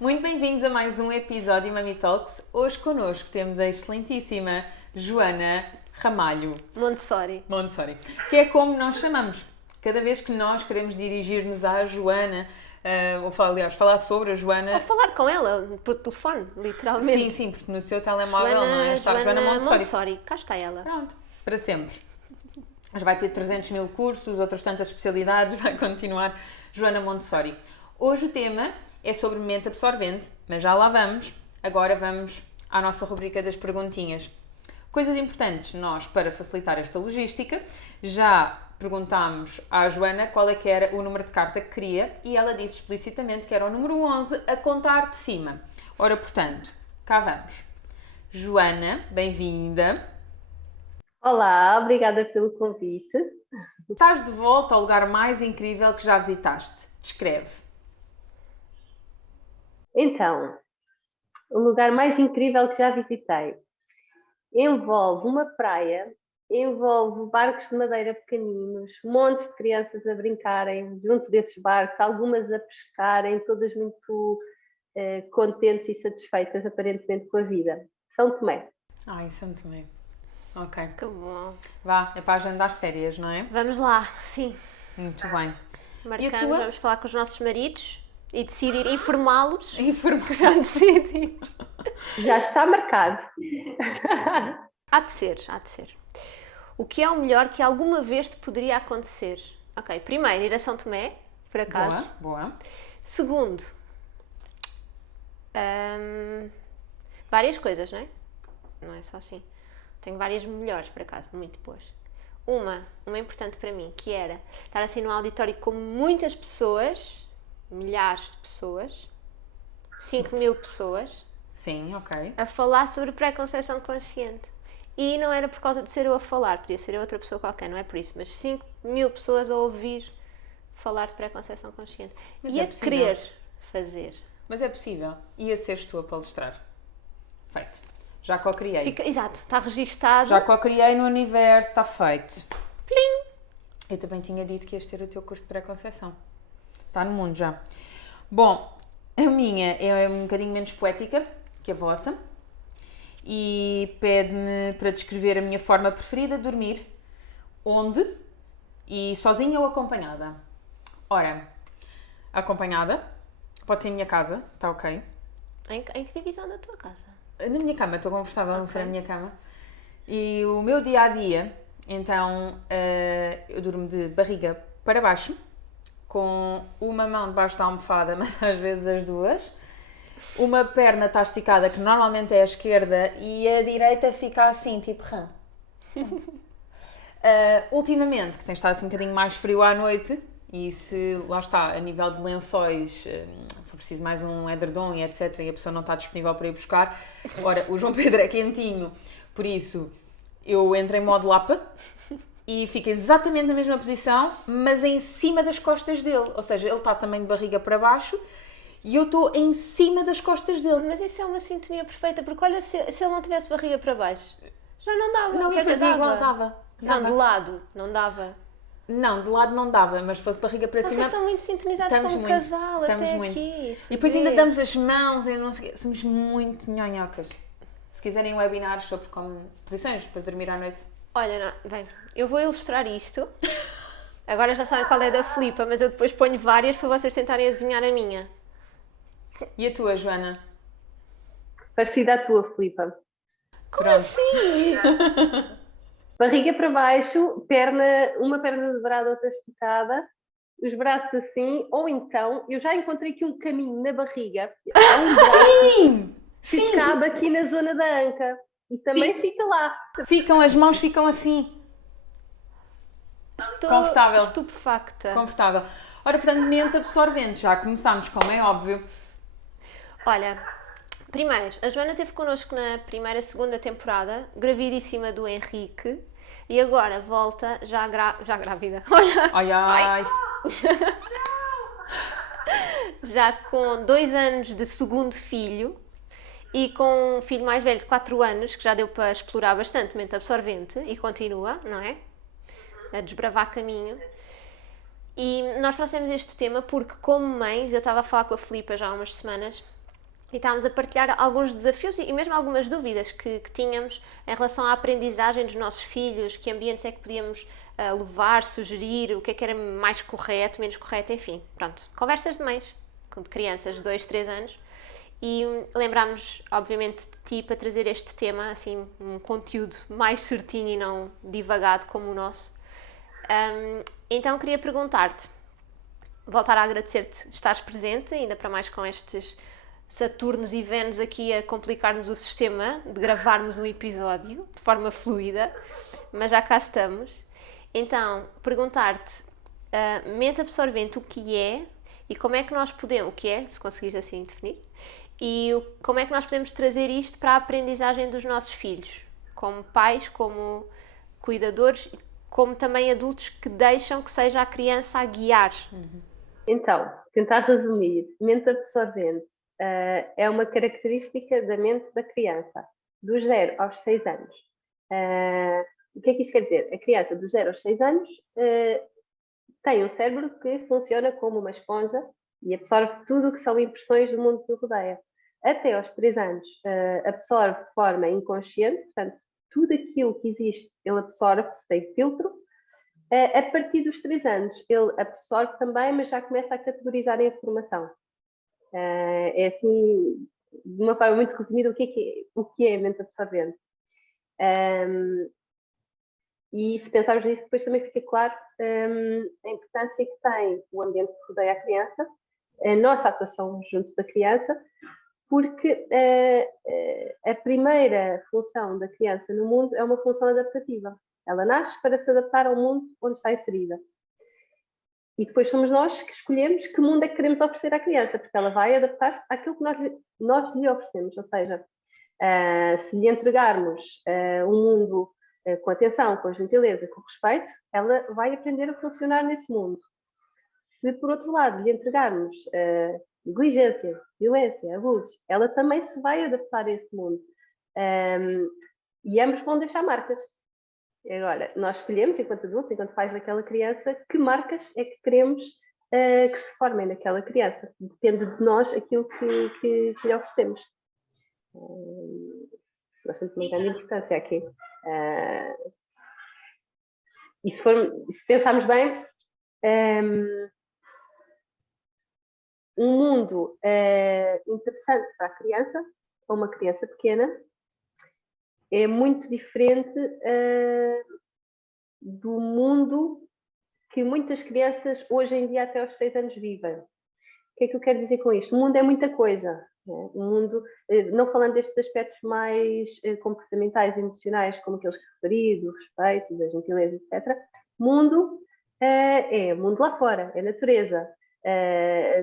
Muito bem-vindos a mais um episódio Mami Talks. Hoje connosco temos a excelentíssima Joana Ramalho Montessori, que é como nós chamamos. Cada vez que nós queremos dirigir-nos à Joana, falar sobre a Joana... Ou falar com ela por telefone, literalmente. Sim, porque no teu telemóvel não é? Está Joana Montessori. Cá está ela. Pronto, para sempre. Mas vai ter 300 mil cursos, outras tantas especialidades, vai continuar Joana Montessori. Hoje o tema é sobre mente absorvente, mas já lá vamos. Agora vamos à nossa rubrica das perguntinhas. Coisas importantes, nós, para facilitar esta logística, já perguntámos à Joana qual é que era o número de carta que queria e ela disse explicitamente que era o número 11 a contar de cima. Ora, portanto, cá vamos. Joana, bem-vinda. Olá, obrigada pelo convite. Estás de volta ao lugar mais incrível que já visitaste. Descreve. Então, o lugar mais incrível que já visitei envolve uma praia, envolve barcos de madeira pequeninos, montes de crianças a brincarem junto desses barcos, algumas a pescarem, todas muito contentes e satisfeitas aparentemente com a vida. São Tomé. São Tomé. Ok. Que bom. Vá, é para agendar férias, não é? Vamos lá, sim. Muito bem. Marcamos, vamos falar com os nossos maridos e decidir, informá-los. Já decidimos. Já está marcado. Há de ser. O que é o melhor que alguma vez te poderia acontecer? Ok, primeiro, ir a São Tomé, por acaso. Boa. Segundo, várias coisas, não é? Não é só assim. Tenho várias melhores, por acaso, muito boas. Uma importante para mim, que era estar assim num auditório com muitas pessoas, milhares de pessoas, 5.000 pessoas. Sim, ok. A falar sobre pré-conceição consciente. E não era por causa de ser eu a falar, podia ser outra pessoa qualquer, não é por isso, mas 5.000 pessoas a ouvir falar de pré-conceição consciente. Mas e é a possível. querer fazer. Mas é possível. Ia seres tu a palestrar. Feito. Já co-criei. Exato, está registado. Já co-criei no universo, está feito. Plim! Eu também tinha dito que ias ter o teu curso de pré-conceição. Está no mundo já. Bom, a minha é um bocadinho menos poética que a vossa e pede-me para descrever a minha forma preferida de dormir, onde e sozinha ou acompanhada. Ora, acompanhada, pode ser em minha casa, está ok. Em que divisão da tua casa? Na minha cama, estou confortável a ser na minha cama. E o meu dia-a-dia, então, eu durmo de barriga para baixo, com uma mão debaixo da almofada, mas às vezes as duas. Uma perna está esticada, que normalmente é a esquerda, e a direita fica assim, tipo rã. Ultimamente, que tem estado assim um bocadinho mais frio à noite, e se, lá está, a nível de lençóis, for preciso mais um edredom e etc, e a pessoa não está disponível para ir buscar. Ora, o João Pedro é quentinho, por isso eu entro em modo lapa e fico exatamente na mesma posição, mas em cima das costas dele. Ou seja, ele está também de barriga para baixo e eu estou em cima das costas dele. Mas isso é uma sintonia perfeita, porque olha, se ele não tivesse barriga para baixo, já não dava. Não, quer eu fazia igual, dava. Não, de lado, não dava. Não, de lado não dava, mas se fosse barriga para cima... Vocês estão muito sintonizados como casal, até aqui. E depois ainda damos as mãos, e não sei, somos muito nhonhocas. Se quiserem webinars sobre como posições para dormir à noite. Olha, bem, eu vou ilustrar isto. Agora já sabem qual é da Filipa, mas eu depois ponho várias para vocês tentarem adivinhar a minha. E a tua, Joana? Parecida à tua, Filipa. Como assim? Barriga para baixo, uma perna dobrada, outra esticada, os braços assim, ou então, eu já encontrei aqui um caminho na barriga. Há um braço ficado aqui na zona da anca. E também fica lá. As mãos ficam assim. Estou confortável. Estupefacta. Confortável. Ora, portanto, mente absorvente. Já começámos, como é óbvio. Olha, primeiro, a Joana esteve connosco na primeira, segunda temporada, gravidíssima do Henrique, e agora volta já grávida. Olha! Ai. Já com 2 anos de segundo filho e com um filho mais velho de 4 anos, que já deu para explorar bastante mente absorvente e continua, não é? A desbravar caminho. E nós trouxemos este tema porque, como mães, eu estava a falar com a Filipa já há umas semanas, E estávamos a partilhar alguns desafios e mesmo algumas dúvidas que tínhamos em relação à aprendizagem dos nossos filhos, que ambientes é que podíamos levar, sugerir, o que é que era mais correto, menos correto, enfim, pronto. Conversas de mães, de crianças de 2, 3 anos. E lembrámos, obviamente, de ti para trazer este tema, assim, um conteúdo mais certinho e não divagado como o nosso. Então queria perguntar-te, voltar a agradecer-te estares presente, ainda para mais com estes Saturnos e Vênus aqui a complicar-nos o sistema de gravarmos um episódio de forma fluida, mas já cá estamos. Então, perguntar-te, mente absorvente, o que é e como é que nós podemos, o que é, se conseguires assim definir, e como é que nós podemos trazer isto para a aprendizagem dos nossos filhos, como pais, como cuidadores, como também adultos que deixam que seja a criança a guiar. Então, tentar resumir, mente absorvente é uma característica da mente da criança, dos 0 aos 6 anos. O que é que isto quer dizer? A criança dos 0 aos 6 anos tem um cérebro que funciona como uma esponja e absorve tudo o que são impressões do mundo que o rodeia. Até aos 3 anos absorve de forma inconsciente, portanto, tudo aquilo que existe ele absorve sem filtro. A partir dos 3 anos ele absorve também, mas já começa a categorizar a informação. É assim, de uma forma muito resumida, o que é a mente absorvente. E se pensarmos nisso, depois também fica claro a importância que tem o ambiente que rodeia a criança, a nossa atuação junto da criança, porque a primeira função da criança no mundo é uma função adaptativa. Ela nasce para se adaptar ao mundo onde está inserida. E depois somos nós que escolhemos que mundo é que queremos oferecer à criança, porque ela vai adaptar-se àquilo que nós lhe oferecemos. Ou seja, se lhe entregarmos um mundo com atenção, com gentileza, com respeito, ela vai aprender a funcionar nesse mundo. Se, por outro lado, lhe entregarmos negligência, violência, abusos, ela também se vai adaptar a esse mundo. E ambos vão deixar marcas. Agora, nós escolhemos, enquanto adultos, enquanto pais daquela criança, que marcas é que queremos que se formem naquela criança. Depende de nós aquilo que lhe oferecemos. Nós temos uma grande importância aqui. E se pensarmos bem, um mundo interessante para a criança, ou uma criança pequena, é muito diferente do mundo que muitas crianças hoje em dia até aos 6 anos vivem. O que é que eu quero dizer com isto? O mundo é muita coisa. Né? O mundo, não falando destes aspectos mais comportamentais e emocionais, como aqueles que referi, do respeito, da gentileza, etc. Mundo é mundo lá fora, é natureza.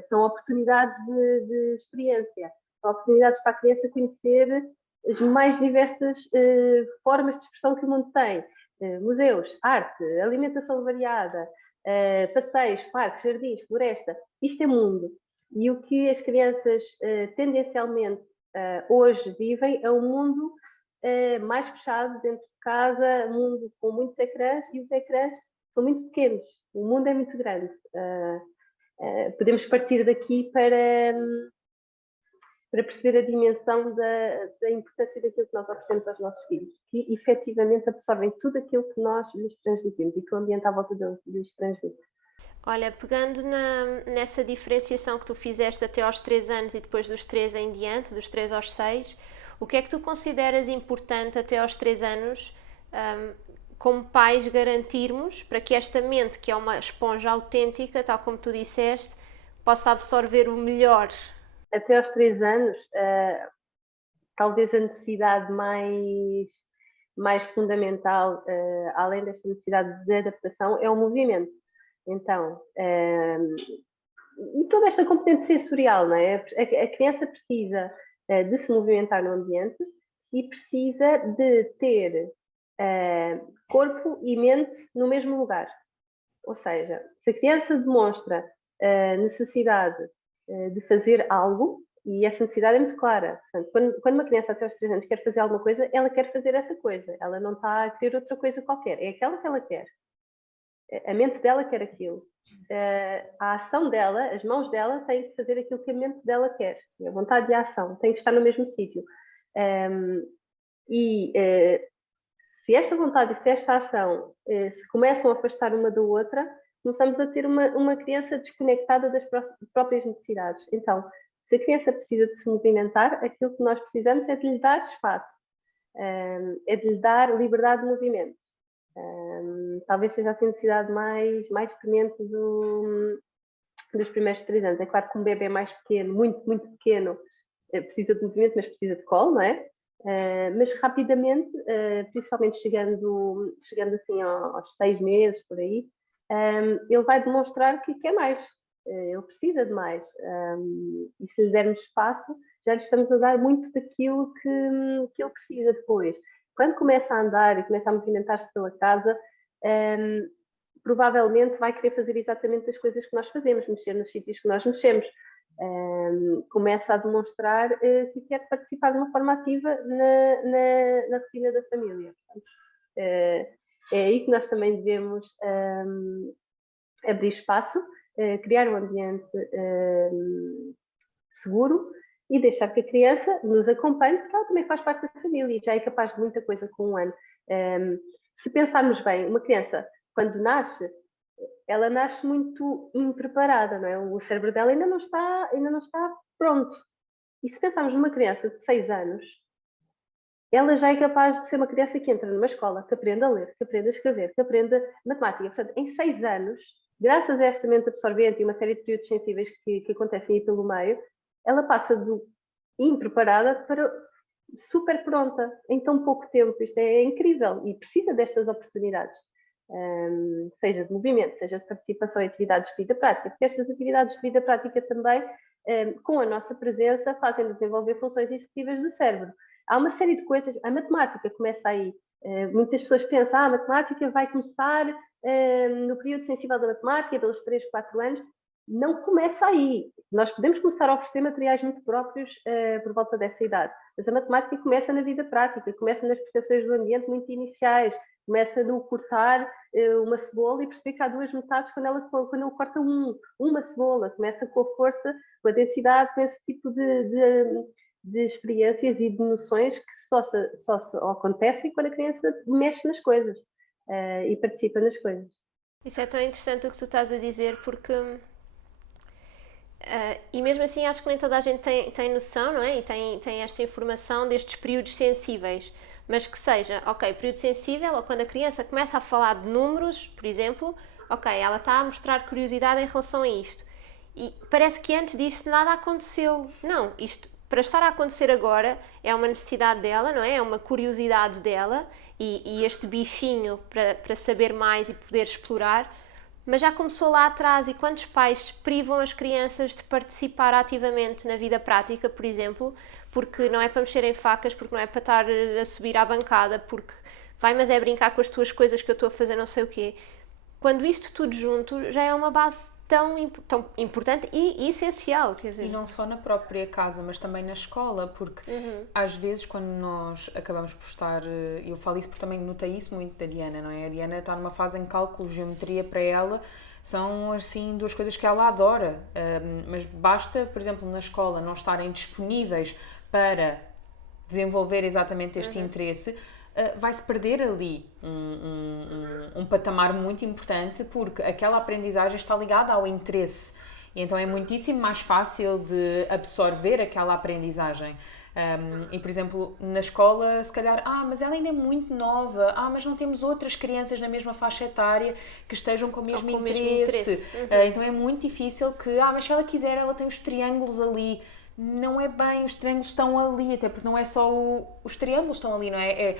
São oportunidades de experiência, são oportunidades para a criança conhecer as mais diversas formas de expressão que o mundo tem. Museus, arte, alimentação variada, passeios, parques, jardins, floresta. Isto é mundo. E o que as crianças tendencialmente hoje vivem é um mundo mais fechado, dentro de casa, um mundo com muitos ecrãs, e os ecrãs são muito pequenos. O mundo é muito grande. Podemos partir daqui para perceber a dimensão da importância daquilo que nós oferecemos aos nossos filhos, que efetivamente absorvem tudo aquilo que nós lhes transmitimos e que o ambiente à volta deles lhes transmite. Olha, pegando nessa diferenciação que tu fizeste até aos 3 anos e depois dos 3 em diante, dos 3 aos 6, o que é que tu consideras importante até aos 3 anos, como pais, garantirmos para que esta mente, que é uma esponja autêntica, tal como tu disseste, possa absorver o melhor? Até aos 3 anos, talvez a necessidade mais fundamental, além desta necessidade de adaptação, é o movimento. Então, e toda esta competência sensorial, não é? A criança precisa de se movimentar no ambiente e precisa de ter corpo e mente no mesmo lugar. Ou seja, se a criança demonstra necessidade de fazer algo, e essa necessidade é muito clara. Portanto, quando uma criança até aos 3 anos quer fazer alguma coisa, ela quer fazer essa coisa. Ela não está a querer outra coisa qualquer. É aquela que ela quer. A mente dela quer aquilo. a ação dela, as mãos dela têm que fazer aquilo que a mente dela quer. A vontade e a ação têm que estar no mesmo sítio. Se esta vontade e se esta ação se começam a afastar uma da outra, começamos a ter uma criança desconectada das próprias necessidades. Então, se a criança precisa de se movimentar, aquilo que nós precisamos é de lhe dar espaço, é de lhe dar liberdade de movimento. Talvez seja a necessidade mais premente dos primeiros 3 anos. É claro que um bebê mais pequeno, muito, muito pequeno, precisa de movimento, mas precisa de colo, não é? Mas rapidamente, principalmente chegando assim aos 6 meses, por aí, ele vai demonstrar que quer mais, ele precisa de mais. E se lhe dermos espaço, já lhe estamos a dar muito daquilo que ele precisa depois. Quando começa a andar e começa a movimentar-se pela casa, provavelmente vai querer fazer exatamente as coisas que nós fazemos, mexer nos sítios que nós mexemos. Começa a demonstrar que quer participar de uma forma ativa na rotina da família. É aí que nós também devemos abrir espaço, criar um ambiente seguro e deixar que a criança nos acompanhe, porque ela também faz parte da família e já é capaz de muita coisa com 1 ano. Se pensarmos bem, uma criança, quando nasce, ela nasce muito impreparada, não é? O cérebro dela ainda não está pronto. E se pensarmos numa criança de 6 anos, ela já é capaz de ser uma criança que entra numa escola, que aprende a ler, que aprende a escrever, que aprende matemática. Portanto, em 6 anos, graças a esta mente absorvente e uma série de períodos sensíveis que acontecem aí pelo meio, ela passa de impreparada para super pronta em tão pouco tempo. Isto é incrível e precisa destas oportunidades. Seja de movimento, seja de participação em atividades de vida prática, porque estas atividades de vida prática também, com a nossa presença, fazem desenvolver funções executivas do cérebro. Há uma série de coisas, a matemática começa aí. Muitas pessoas pensam, a matemática vai começar no período sensível da matemática, pelos 3, 4 anos. Não começa aí. Nós podemos começar a oferecer materiais muito próprios por volta dessa idade, mas a matemática começa na vida prática, começa nas percepções do ambiente muito iniciais, começa no cortar uma cebola e perceber que há 2 metades quando ele corta uma cebola, começa com a força, com a densidade, com esse tipo de experiências e de noções que só acontecem quando a criança mexe nas coisas e participa nas coisas. Isso é tão interessante o que tu estás a dizer, porque e mesmo assim acho que nem toda a gente tem noção, não é? E tem esta informação destes períodos sensíveis. Mas que seja, ok, período sensível, ou quando a criança começa a falar de números, por exemplo, ok, ela está a mostrar curiosidade em relação a isto. E parece que antes disto nada aconteceu. Não, isto para estar a acontecer agora é uma necessidade dela, não é? É uma curiosidade dela e este bichinho para saber mais e poder explorar. Mas já começou lá atrás, e quantos pais privam as crianças de participar ativamente na vida prática, por exemplo, porque não é para mexer em facas, porque não é para estar a subir à bancada, porque vai, mas é brincar com as tuas coisas que eu estou a fazer não sei o quê. Quando isto tudo junto já é uma base tão importante e essencial, quer dizer. E não só na própria casa, mas também na escola, porque às vezes quando nós acabamos por estar, eu falo isso porque também notei isso muito da Diana, não é? A Diana está numa fase em cálculo, geometria para ela, são assim 2 coisas que ela adora, mas basta, por exemplo, na escola não estarem disponíveis para desenvolver exatamente este interesse, vai-se perder ali um patamar muito importante, porque aquela aprendizagem está ligada ao interesse. E então é muitíssimo mais fácil de absorver aquela aprendizagem. E, por exemplo, na escola, se calhar, mas ela ainda é muito nova, mas não temos outras crianças na mesma faixa etária que estejam com o mesmo interesse. Então é muito difícil que, mas se ela quiser, ela tem os triângulos ali. Não é bem, os triângulos estão ali, até porque não é só os triângulos estão ali, não é?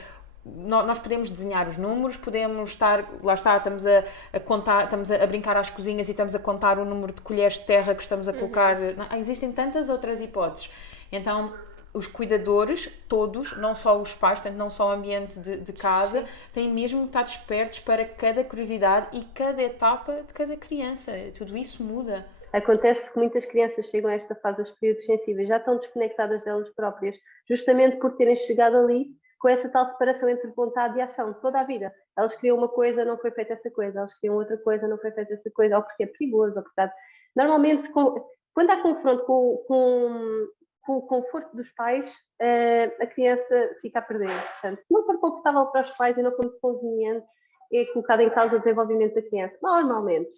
Nós podemos desenhar os números, podemos estar, lá está, estamos a contar, estamos a brincar às cozinhas e estamos a contar o número de colheres de terra que estamos a colocar. Existem tantas outras hipóteses. Então, os cuidadores, todos, não só os pais, portanto, não só o ambiente de casa, têm mesmo que estar despertos para cada curiosidade e cada etapa de cada criança. Tudo isso muda. Acontece que muitas crianças chegam a esta fase dos períodos sensíveis, já estão desconectadas delas próprias, justamente por terem chegado ali com essa tal separação entre vontade e ação toda a vida. Elas queriam uma coisa, não foi feita essa coisa, elas queriam outra coisa, não foi feita essa coisa, ou porque é perigoso, ou porque normalmente, quando há confronto com o conforto dos pais, a criança fica a perder. Portanto, se não for confortável para os pais e não for conveniente, é colocado em causa o desenvolvimento da criança. Normalmente.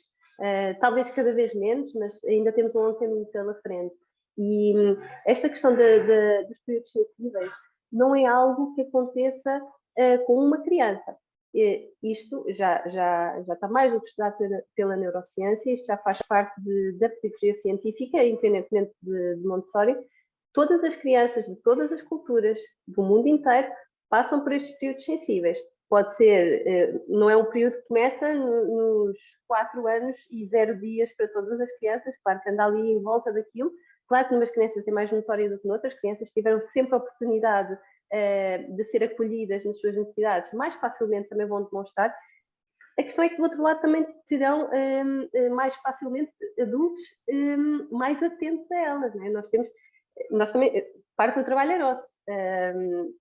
Talvez cada vez menos, mas ainda temos um longo caminho pela frente. E esta questão dos períodos sensíveis não é algo que aconteça com uma criança. Isto já está mais do que estudado pela neurociência, isto já faz parte da pedagogia científica, independentemente de Montessori. Todas as crianças de todas as culturas do mundo inteiro passam por estes períodos sensíveis. Pode ser, não é um período que começa nos 4 anos e 0 dias para todas as crianças, claro que anda ali em volta daquilo. Claro que umas crianças é mais notória do que noutras, crianças tiveram sempre a oportunidade de ser acolhidas nas suas necessidades, mais facilmente também vão demonstrar. A questão é que do outro lado também serão mais facilmente adultos mais atentos a elas, não é? Nós também, parte do trabalho é nosso.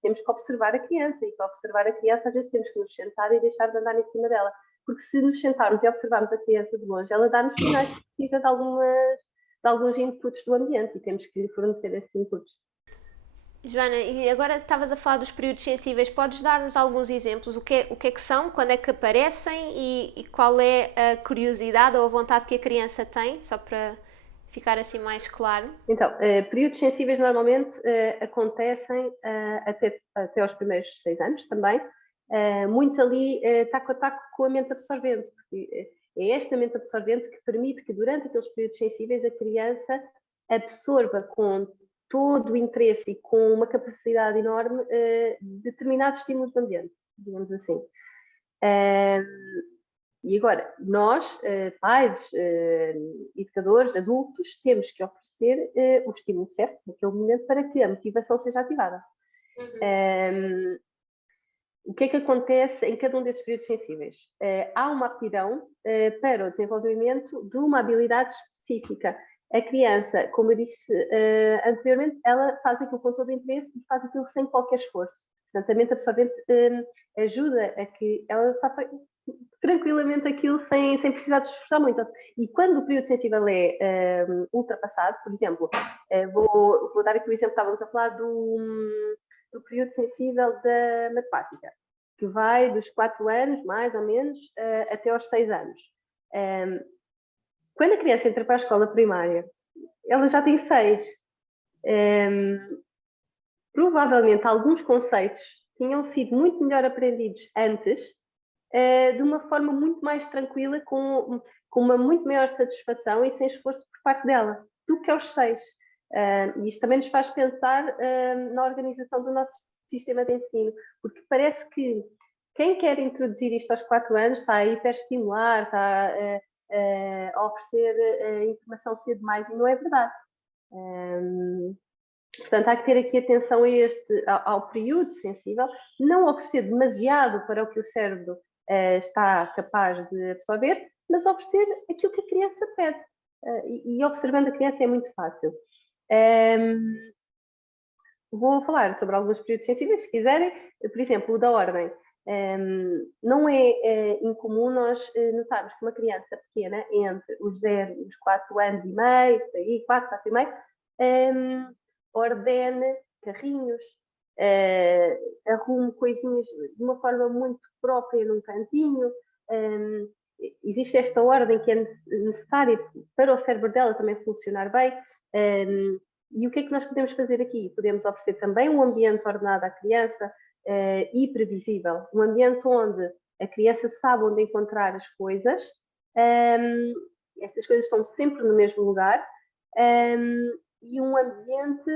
Temos que observar a criança, e para observar a criança às vezes temos que nos sentar e deixar de andar em cima dela, porque se nos sentarmos e observarmos a criança de longe, ela dá-nos sinais que precisa de alguns inputs do ambiente, e temos que lhe fornecer esses inputs. Joana, e agora estavas a falar dos períodos sensíveis, podes dar-nos alguns exemplos? O que é que são, quando é que aparecem e qual é a curiosidade ou a vontade que a criança tem, só para ficar assim mais claro? Então, períodos sensíveis normalmente acontecem até aos primeiros 6 anos também, muito ali taco a taco com a mente absorvente, porque é esta mente absorvente que permite que durante aqueles períodos sensíveis a criança absorva com todo o interesse e com uma capacidade enorme determinados estímulos do ambiente, digamos assim. E agora, nós, pais, educadores, adultos, temos que oferecer o estímulo certo naquele momento para que a motivação seja ativada. O que é que acontece em cada um desses períodos sensíveis? Há uma aptidão para o desenvolvimento de uma habilidade específica. A criança, como eu disse anteriormente, ela faz aquilo com todo o interesse e faz aquilo sem qualquer esforço. Portanto, a mente absorvente ajuda a que ela faça tranquilamente aquilo sem precisar de esforçar muito. E quando o período sensível é ultrapassado, por exemplo, vou dar aqui o exemplo, estávamos a falar do período sensível da matemática, que vai dos 4 anos, mais ou menos, até aos 6 anos. Quando a criança entra para a escola primária, ela já tem 6. Provavelmente alguns conceitos tinham sido muito melhor aprendidos antes, de uma forma muito mais tranquila, com uma muito maior satisfação e sem esforço por parte dela, do que aos 6. E isto também nos faz pensar na organização do nosso sistema de ensino, porque parece que quem quer introduzir isto aos 4 anos está a hiperestimular, está a oferecer informação cedo demais, e não é verdade. Portanto, há que ter aqui atenção ao período sensível, não oferecer demasiado para o que o cérebro está capaz de absorver, mas oferecer aquilo que a criança pede. E observando a criança é muito fácil. Vou falar sobre alguns períodos sensíveis, se quiserem. Por exemplo, o da ordem. Não é incomum nós notarmos que uma criança pequena, entre os 0 e os 4 anos e meio, aí, 4 e meio, ordene carrinhos, arrume coisinhas de uma forma muito própria num cantinho. Existe esta ordem que é necessária para o cérebro dela também funcionar bem. E o que é que nós podemos fazer aqui? Podemos oferecer também um ambiente ordenado à criança e previsível. Um ambiente onde a criança sabe onde encontrar as coisas. Estas coisas estão sempre no mesmo lugar. E um ambiente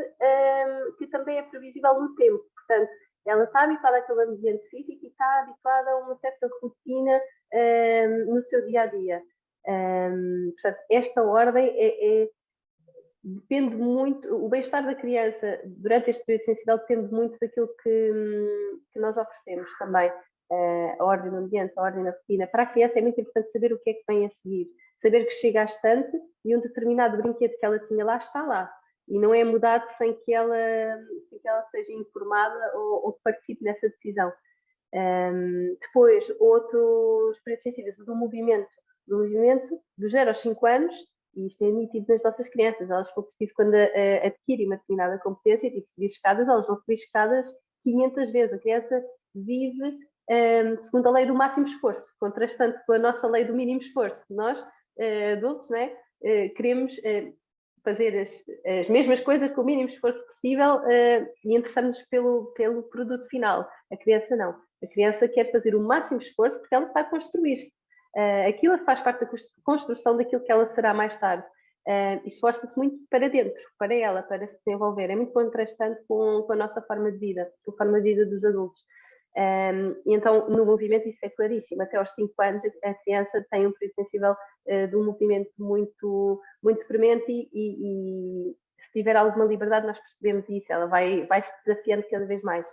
que também é previsível no tempo. Portanto, ela está habituada àquele ambiente físico e está habituada a uma certa rotina no seu dia-a-dia. Portanto, esta ordem depende muito, o bem-estar da criança durante este período sensível depende muito daquilo que nós oferecemos também. A ordem no ambiente, a ordem na rotina. Para a criança é muito importante saber o que é que vem a seguir. Saber que chega à estante e um determinado brinquedo que ela tinha lá está lá. e não é mudado sem que ela seja informada ou que participe nessa decisão. Depois, outros períodos sensíveis do movimento dos 0 aos 5 anos, e isto é nítido nas nossas crianças, elas for preciso, quando adquirem uma determinada competência, tipo subir escadas, elas vão subir escadas 500 vezes. A criança vive segundo a lei do máximo esforço, contrastante com a nossa lei do mínimo esforço. Nós, adultos, né, queremos fazer as mesmas coisas com o mínimo esforço possível e interessamos-nos pelo produto final. A criança não. A criança quer fazer o máximo esforço porque ela está a construir-se. Aquilo faz parte da construção daquilo que ela será mais tarde. Esforça-se muito para dentro, para ela, para se desenvolver. É muito contrastante com a nossa forma de vida, com a forma de vida dos adultos. E então, no movimento, isso é claríssimo. Até aos 5 anos, a criança tem um período sensível de um movimento muito, muito premente e se tiver alguma liberdade, nós percebemos isso. Ela vai se desafiando cada vez mais.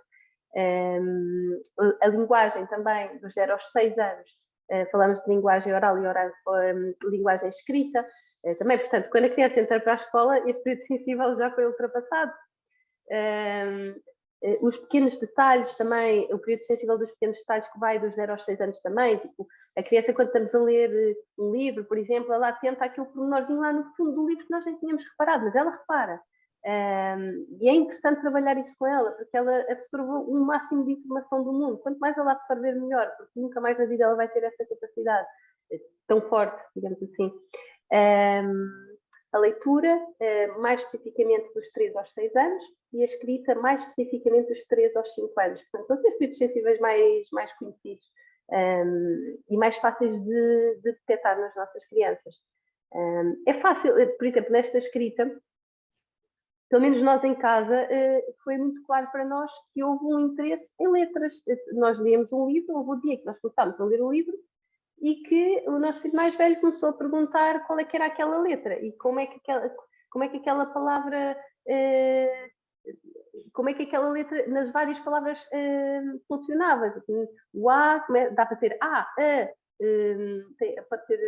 A linguagem também, dos 0 aos 6 anos, falamos de linguagem oral e linguagem escrita. Também, portanto, quando a criança entra para a escola, este período sensível já foi ultrapassado. Os pequenos detalhes também, o período sensível dos pequenos detalhes que vai dos 0 aos 6 anos também, tipo, a criança quando estamos a ler um livro, por exemplo, ela atenta àquele pormenorzinho lá no fundo do livro que nós nem tínhamos reparado, mas ela repara. E é interessante trabalhar isso com ela, porque ela absorveu o máximo de informação do mundo. Quanto mais ela absorver, melhor, porque nunca mais na vida ela vai ter essa capacidade tão forte, digamos assim. A leitura, mais especificamente dos 3 aos 6 anos, e a escrita, mais especificamente dos 3 aos 5 anos. Portanto, são os períodos sensíveis mais conhecidos e mais fáceis de detectar nas nossas crianças. É fácil, por exemplo, nesta escrita, pelo menos nós em casa, foi muito claro para nós que houve um interesse em letras. Nós líamos um livro, houve um dia que nós começámos a ler o livro, e que o nosso filho mais velho começou a perguntar qual é que era aquela letra e como é que aquela palavra, como é que aquela letra nas várias palavras funcionava. O A, dá para ser A, pode ser,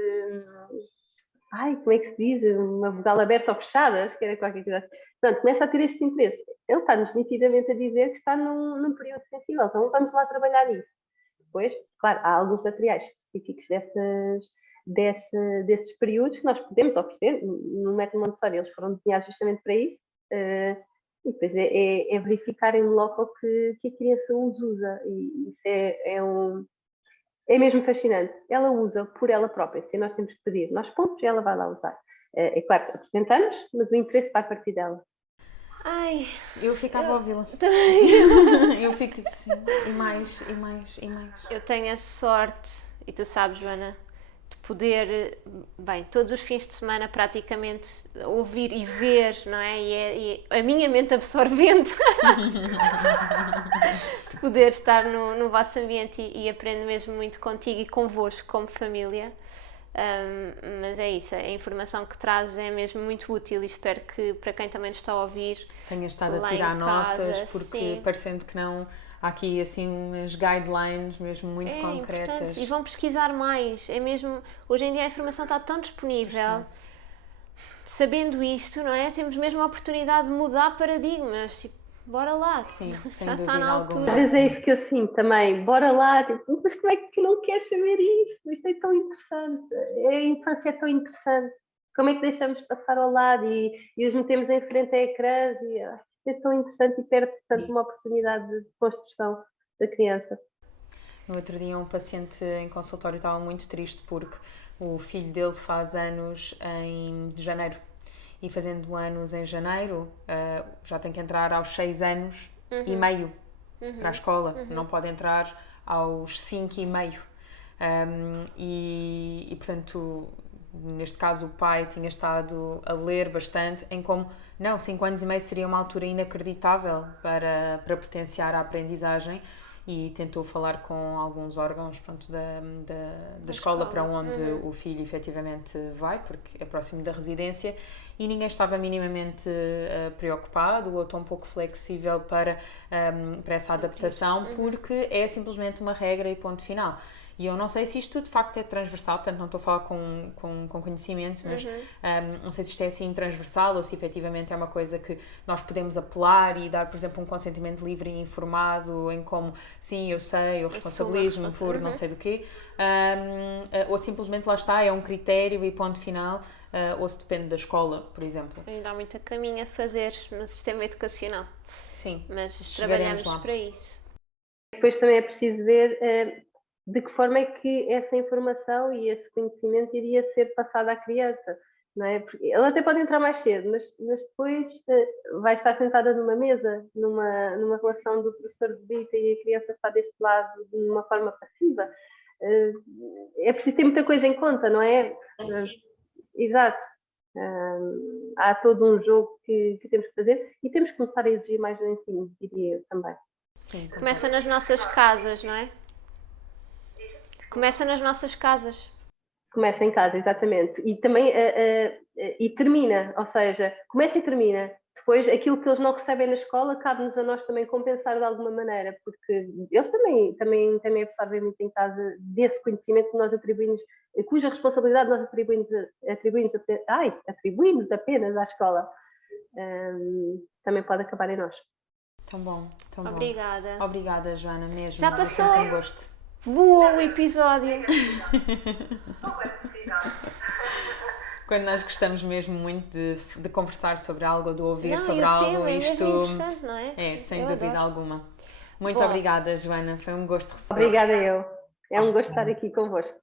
como é que se diz? Uma vogal aberta ou fechada, acho que era qualquer coisa assim. Portanto, começa a ter este interesse. Ele está-nos nitidamente a dizer que está num período sensível, então vamos lá trabalhar isso. Depois, claro, há alguns materiais específicos desses períodos que nós podemos oferecer. No método Montessori eles foram desenhados justamente para isso. E depois é verificar em loco que a criança os usa. E isso é mesmo fascinante. Ela usa por ela própria, se nós temos que pedir. Nós pomos e ela vai lá usar. É claro que apresentamos, mas o interesse vai partir dela. Ai, eu ficava a ouvi-la. Eu fico tipo assim, e mais. Eu tenho a sorte, e tu sabes, Joana, de poder, todos os fins de semana praticamente ouvir e ver, não é? E a minha mente absorvente de poder estar no vosso ambiente e aprendo mesmo muito contigo e convosco como família. Mas é isso, a informação que traz é mesmo muito útil e espero que para quem também está a ouvir tenha estado a tirar notas, porque sim, parecendo que não, há aqui assim umas guidelines mesmo muito concretas. Importante. E vão pesquisar mais, é mesmo, hoje em dia a informação está tão disponível, sabendo isto, não é? Temos mesmo a oportunidade de mudar paradigmas, tipo, bora lá, sim, já está na altura. Às vezes é isso que eu sinto também, bora lá, tipo, mas como é que tu não queres saber isto? Isto é tão interessante, a infância é tão interessante, como é que deixamos passar ao lado e os metemos em frente a ecrãs e isto é tão interessante e perde tanto uma oportunidade de construção da criança. No outro dia um paciente em consultório estava muito triste porque o filho dele faz anos em janeiro. E fazendo anos em janeiro, já tem que entrar aos 6 anos e meio para a escola. Não pode entrar aos 5 e meio. E, portanto, neste caso o pai tinha estado a ler bastante em como, 5 anos e meio seria uma altura inacreditável para potenciar a aprendizagem. E tentou falar com alguns órgãos da escola para onde o filho efetivamente vai, porque é próximo da residência, e ninguém estava minimamente preocupado ou tão pouco flexível para essa adaptação, porque é simplesmente uma regra e ponto final. E eu não sei se isto de facto é transversal, portanto não estou a falar com conhecimento, mas não sei se isto é assim transversal ou se efetivamente é uma coisa que nós podemos apelar e dar, por exemplo, um consentimento livre e informado em como, sim, eu sei, eu responsabilizo-me por não sei do quê, ou simplesmente lá está, é um critério e ponto final, ou se depende da escola, por exemplo. Ainda há muito caminho a fazer no sistema educacional. Sim, mas trabalhamos lá para isso. Depois também é preciso ver de que forma é que essa informação e esse conhecimento iria ser passado à criança, não é? Porque ela até pode entrar mais cedo, mas depois vai estar sentada numa mesa, numa relação do professor de visita e a criança está deste lado de uma forma passiva. É preciso ter muita coisa em conta, não é? Exato. Há todo um jogo que temos que fazer e temos que começar a exigir mais no ensino, diria eu também. Sim, Começa nas nossas casas, não é? Começa nas nossas casas. Começa em casa, exatamente. E também e termina, ou seja, começa e termina. Depois, aquilo que eles não recebem na escola, cabe-nos a nós também compensar de alguma maneira, porque eles também absorvem muito em casa desse conhecimento que nós atribuímos, cuja responsabilidade nós atribuímos apenas à escola. Também pode acabar em nós. Tão bom, tão bom. Obrigada. Obrigada, Joana, mesmo. Já passou? É sempre um gosto. Voa o episódio. Não é possível. Quando nós gostamos mesmo muito de conversar sobre algo ou de ouvir sobre o algo, tema isto é mesmo interessante, não é? é, sem Eu dúvida adoro. alguma. Muito Bom. obrigada, Joana. Foi um gosto receber. Obrigada eu. É um gosto estar aqui convosco.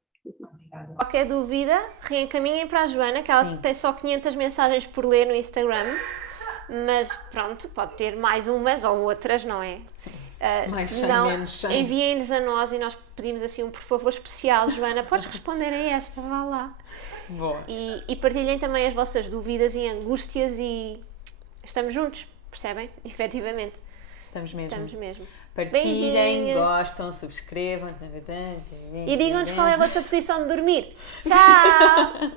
Qualquer dúvida, reencaminhem para a Joana, que ela Sim. tem só 500 mensagens por ler no Instagram. Mas pronto, pode ter mais umas ou outras, não é? Mais Se 100, não, menos 100. enviem-nos a nós e nós pedimos assim um por favor especial. Joana, podes responder a esta, vá lá. Boa. E partilhem também as vossas dúvidas e angústias e estamos juntos, percebem? Efetivamente, Estamos mesmo. estamos mesmo. Partilhem, Beijinhos. gostam, subscrevam. E digam-nos qual é a vossa posição de dormir. Tchau!